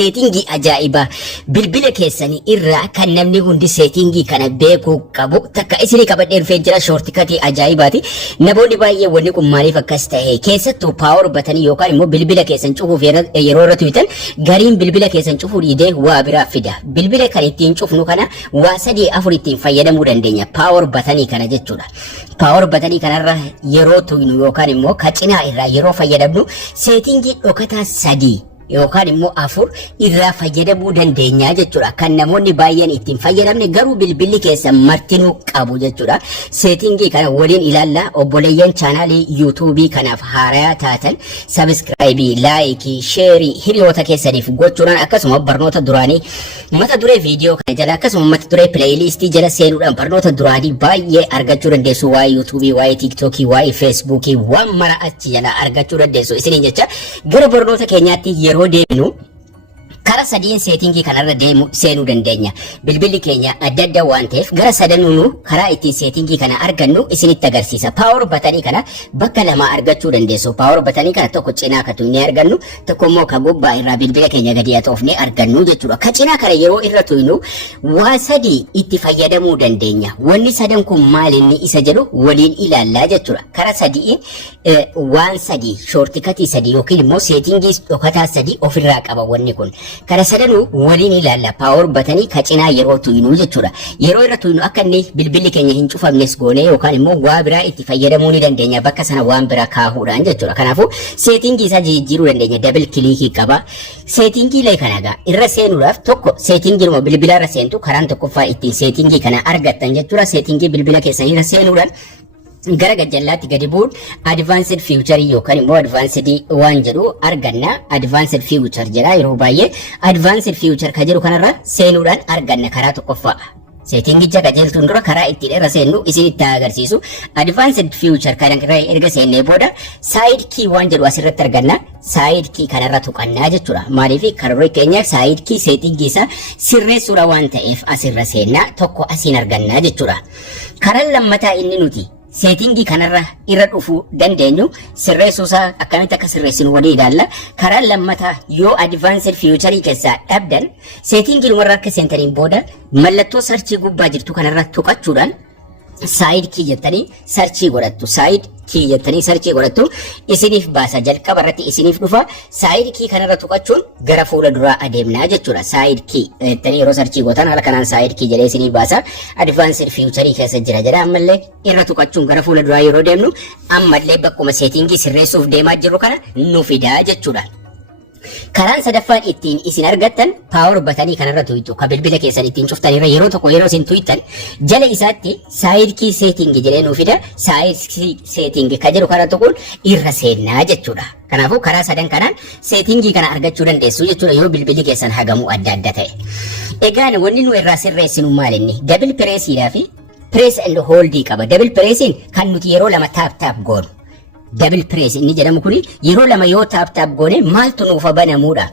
Seetingii ajaa'iba bilbila keessanii irraa kan namni hundi seetingii kana beekuu qabu takka isinii qabadhee dhufee jira shoortikatii ajaa'ibaati. Namoonni baay'ee wanni kun maaliif akkas ta'e keessattuu paawar batanii yookaan immoo bilbila keessan cufuuf yeroo irra tuytan gariin bilbila keessan cufuu dhiidee waa biraa fida. Bilbila kan ittiin cufnu kana waa 3-4 ittiin fayyadamuu dandeenya paawar batanii kana jechuudha. Paawar batanii kanarra yeroo tuynu yookaan immoo kacinaa irraa yeroo fayyadamnu seetingii dhokataa 3 yookaan immoo 4 irraa fayyadamuu dandeenya jechuudha. Kan namoonni baay'een ittiin fayyadamne garuu bilbilli keessa martinuu qabu jechuudha. Seetingii kana waliin ilaalla. Obboleeyyan chaanaalii yuutuubii kanaaf haaraa taatan sabiskiraayibii, laayikii, sheerii hiriyoota keessaniif gochuudhaan akkasuma barnoota duraanii mata duree viidiyoo kana jala akkasuma mata duree pileeyiliistii jala seenuudhaan barnoota duraanii baay'ee argachuu dandeessu. Waa'ee yuutuubii, waa'ee tiiktookii, waa'ee feesbuukii waan mara achi jala argachuu dandeessu. Isiniin jecha gara barnoota keenyaatti yeroo deemnu kara sadiin seetingii kanarra deemu seenuu dandeenya. Bilbilli keenya adda adda waan ta'eef gara sadanuu karaa ittiin seetingii kana argannu isinitti agarsiisa. Paawar batanii kana bakka lama argachuu dandeessu. Paawar batanii kana tokko cinaa katu ni argannu, tokko immoo ka gubbaa irraa bilbila keenya gadi atoofne argannu jechuudha. Ka cinaa kana yeroo irra tuynu waa 3 itti fayyadamuu dandeenya. Wanni sadan kun maal inni isa jedhu waliin ilaallaa jechuudha. Kara sadiin waan 3 shoortikatii 3 yookiin immoo seetingii dhokataa 3 ofirraa qaba wanni kun. Kana sadanuu waliin ilaalla paawar batanii kacinaa yeroo tuynu jechuudha. Yeroo irra tuynu akka inni bilbilli keenya hin cufamnes goone yookaan immoo waa biraa itti fayyadamuu ni dandeenya bakka sana waan biraa kaahuudhaan jechuudha. Kanaafuu seetingii isaa jijjiiruu dandeenya. Double kilikii qaba. Seetingii lee kanagaa irra seenuudhaaf tokko seetingiinuma bilbila irra seentu karaan tokkoffaa ittiin seetingii kana argattan jechuudha. Seetingii bilbila keessanii irra seenuudhaan gara gajjallaatti gadi bu'uun advanced feature yookaan immoo advanced waan jedhu arganna. Advanced feature jedha yeroo baay'ee advanced feature ka jedhu kanarra seenuudhaan arganna karaa tokkoffaa. Seetingicha qajeeltuun dura karaa ittiin irra seennu isinitti agarsiisu. Advanced feature kanarra erga seennee booda side key waan jedhu asirratti arganna. Side key kanarra tuqannaa jechuudha. Maaliif karoora keenya side key seetingii isaa sirreessuudha waan ta'eef asirra seennaa tokko asiin argannaa jechuudha. Karaan lammataa inni nuti seetingii kanarra irra dhufuu dandeenyu sirreessuusaa akkamitti akka sirreessinu walii ilaalla. Karaan lammataa yoo advanced feature keessaa dhabdan seetingii dhumarra akka seentaniin booda mallattoo sarchii gubbaa jirtu kanarra tuqachuudhaan side key jettanii sarchii godhattu. Side key jettanii sarchii godhattu isiniif baasa. Jalqaba irratti isiniif dhufa. Side key kanarra tuqachuun gara fuula duraa adeemnaa jechuudha. Side key jettanii yeroo sarchii gootan haala kanaan side key jedhee isiniif baasa. Advanced feature keessa jira jedha. Ammallee irra tuqachuun gara fuula duraa yeroo deemnu ammallee bakkuma seetingii sirreessuuf deemaa jirru kana nu fidaa jechuudha. Karaan sadaffaan ittiin isin argattan paawar batanii kanarra tuytu. Ka bilbila keessan ittiin cuftanirra yeroo tokko yeroo isin tuytan jala isaatti side key setting jedhee nu fida. Side key setting ka jedhu kana tuquun irra seennaa jechuudha. Kanaafuu karaa sadan kanaan seetingii kana argachuu dandeessu jechuudha yoo bilbilli keessan hagamu adda adda ta'e. Egaan wanni nu irraa sirreessinu maal inni? Double pressiidhaa fi press and hold qaba. Double pressiin kan nuti yeroo lama taap goonu. Double press inni jedhamu kuni yeroo lama yoo taap goone maaltu nuuf banamuudha.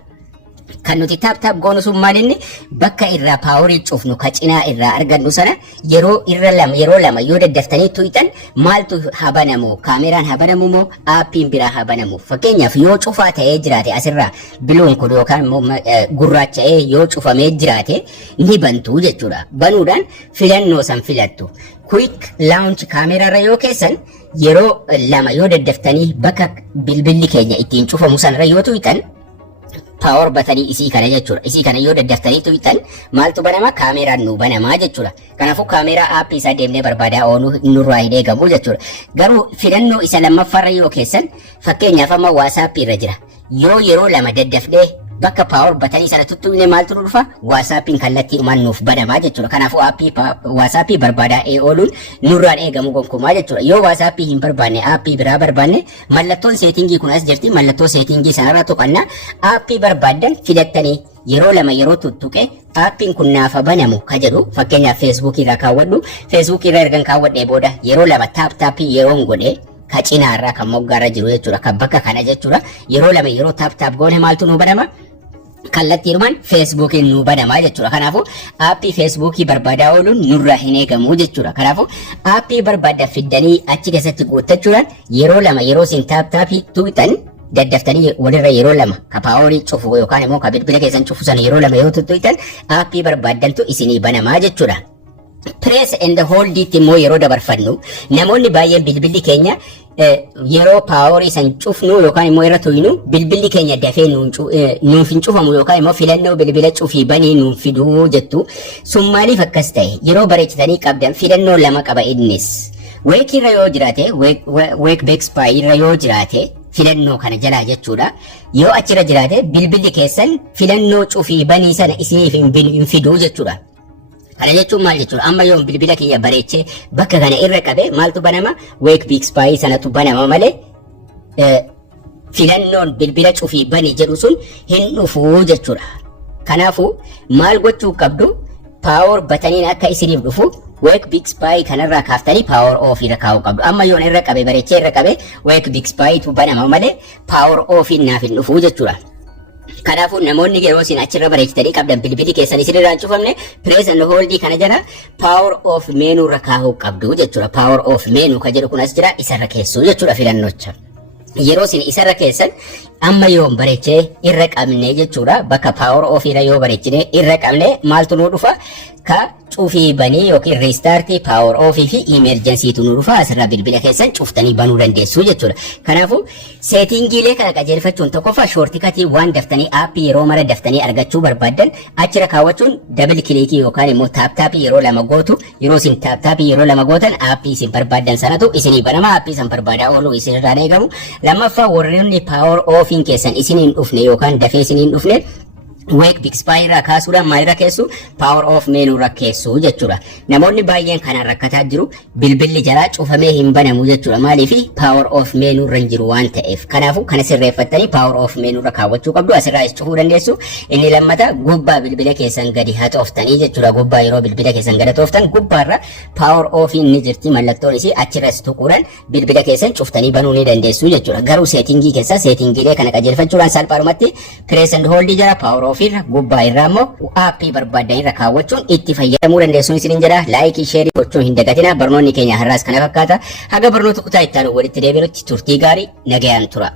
Kan nuti taap goonu sun maal inni bakka irraa paaworii cufnu ka cinaa irraa argannu sana yeroo lama yoo daddaftanii tuytan maaltu habanamu? Kaameraan habanamu moo aappiin biraa habanamu? Fakkeenyaaf yoo cufaa ta'ee jiraate asirraa biluun kun yookaan immoo gurraacha'ee yoo cufamee jiraate ni bantu jechuudha. Banuudhaan filannoo san filattu. Quick launch kaamerarra yoo keessan yeroo lama yoo daddaftanii bakka bilbilli keenya ittiin cufamu sanarra yoo tuytan paawar batanii isii kana jechuudha. Isii kana yoo daddaftanii tuytan maaltu banama? Kaameraan nu banamaa jechuudha. Kanaafuu kaameraa aappii isaa deemnee barbaadaa ooluu nurraa hin eegamu jechuudha. Garuu filannoo isa lammaffaarra yoo keessan fakkeenyaaf amma waasaappii irra jira. Yoo yeroo lama daddafnee bakka paawar batanii sana tuttuqne maaltu nu dhufa? Waasaappiin kallattiidhumaan nuuf banamaa jechuudha. Kanaafuu aappii waasappii barbaadaa ooluun nurraan eegamu gonkumaa jechuudha. Yoo waasappii hin barbaanne aappii biraa barbaanne mallattoon seetingii kun as jirti. Mallattoo seetingii sanarra tuqannaa aappii barbaaddan filattanii yeroo lama yeroo tuttuqe aappiin kun naaf banamu ka jedhu fakkeenyaaf feesbuukii irraa kaawwadhu. Feesbuukii irra ergan kaawwadhee booda yeroo lama taappii yeroon godhee ka cinaarraa kan moggaarra jiru jechuudha. Kan bakka kana jechuudha. Yeroo lama yeroo taap goone maaltu nu banama? Kallattiidhumaan feesbuukiin nu banamaa jechuudha. Kanaafuu aappii feesbuukii barbaadaa ooluun nurraa hin eegamu jechuudha. Kanaafuu aappii barbaadda fiddanii achi keessatti guuttachuudhaan yeroo lama yeroo isin taappii tuqxan daddaftanii walirra yeroo lama ka paaworii cufu yookaan immoo ka bilbila keessan cufu sana yeroo lama yoo tuttuqxan aappii barbaaddantu isinii banamaa jechuudha. Press and hold it immoo yeroo dabarfannu namoonni baay'een bilbilli keenya yeroo paaworii san cufnu yookaan immoo irra tuynu bilbilli keenya dafee nuuf hin cufamu yookaan immoo filannoo bilbila cufii banii nuuf fiduu jettu. Sun maaliif akkas ta'e? Yeroo bareechitanii qabdan filannoo lama qaba innis. Week irra yoo jiraate week Bixby irra yoo jiraate filannoo kana jalaa jechuudha. Yoo achirra jiraate bilbilli keessan filannoo cufii banii sana isiniif hin fiduu jechuudha. Kana jechuun maal jechuudha? Amma yoo bilbila kiyya bareechee bakka kana irra qabe maaltu banama? Week Bixby sanatu banama malee filannoon bilbila cufii banii jedhu sun hin dhufuu jechuudha. Kanaafuu maal gochuu qabdu? Power bataniin akka isiniif dhufu Week Bixby kanarraa kaaftanii power off irra kaa'uu qabdu. Amma yoon irra qabe bareechee irra qabe Week Bixby tu banama malee power off naaf hin dhufu jechuudha. Kanaafuu namoonni yeroo isin achirra bareechitanii qabdan bilbilli keessan isinirraa hin cufamne press and hold kana jala power off menu irra kaa'uu qabdu jechuudha. Power off menu ka jedhu kun as jira isarra keessuu jechuudha filannocha. Yeroo isin isarra keessan amma yoon bareechee irra qabne jechuudha. Bakka power off irra yoo bareechine irra qabne maaltu nuu dhufa? Ka cufii banii yookiin restart power off fi emergency tu nuu dhufa. Asirra bilbila keessan cuftanii banuu dandeessu jechuudha. Kanaafuu settingiilee kana qajeelfachuun tokkoffaa shortikatii waan daftanii aappii yeroo mara daftanii argachuu barbaaddan achirra kaawwachuun double click yookaan immoo tap yeroo lama gootu. Yeroo isin tap yeroo lama gootan aappii isin barbaaddan sanatu isinii banama. Aappii isin barbaadaa ooluu isinirraa eegamu. Lammaffaa warreen power off keessan isiniin dhufne yookaan dafee isiniin dhufne Week Bixby irraa kaasuudhaan maalirra keessu power off menu irra keessu jechuudha. Namoonni baay'een kanaan rakkataa jiru bilbilli jalaa cufamee hin banamu jechuudha. Maaliif power off menu irra hin jiru waan ta'eef. Kanaafuu kana sirreeffattanii power off menu irra kaawwachuu qabdu. Asirraa cufuu dandeessu. Inni lammata gubbaa bilbila keessan gadi haxooftanii jechuudha. Gubbaa yeroo bilbila keessan gadi haxooftan gubbaarra power off ni jirti mallattoon isii achirras tuquudhaan bilbila keessan cuftanii banuu ni dandeessu jechuudha. Garuu settingii keessa settingiilee kana qajeelfachuudhaan salphaadhumatti press and hold jala power off ofirra gubbaa irraa immoo aappii barbaaddan irra kaawwachuun itti fayyadamuu dandeessuun isiniin jedha. Laayikii sheerii gochuun hin dagatina. Barnoonni keenya har'aas kana fakkaata. Haga barnoota kutaa itti aanu walitti deebinutti turtii gaarii nagayaan tura.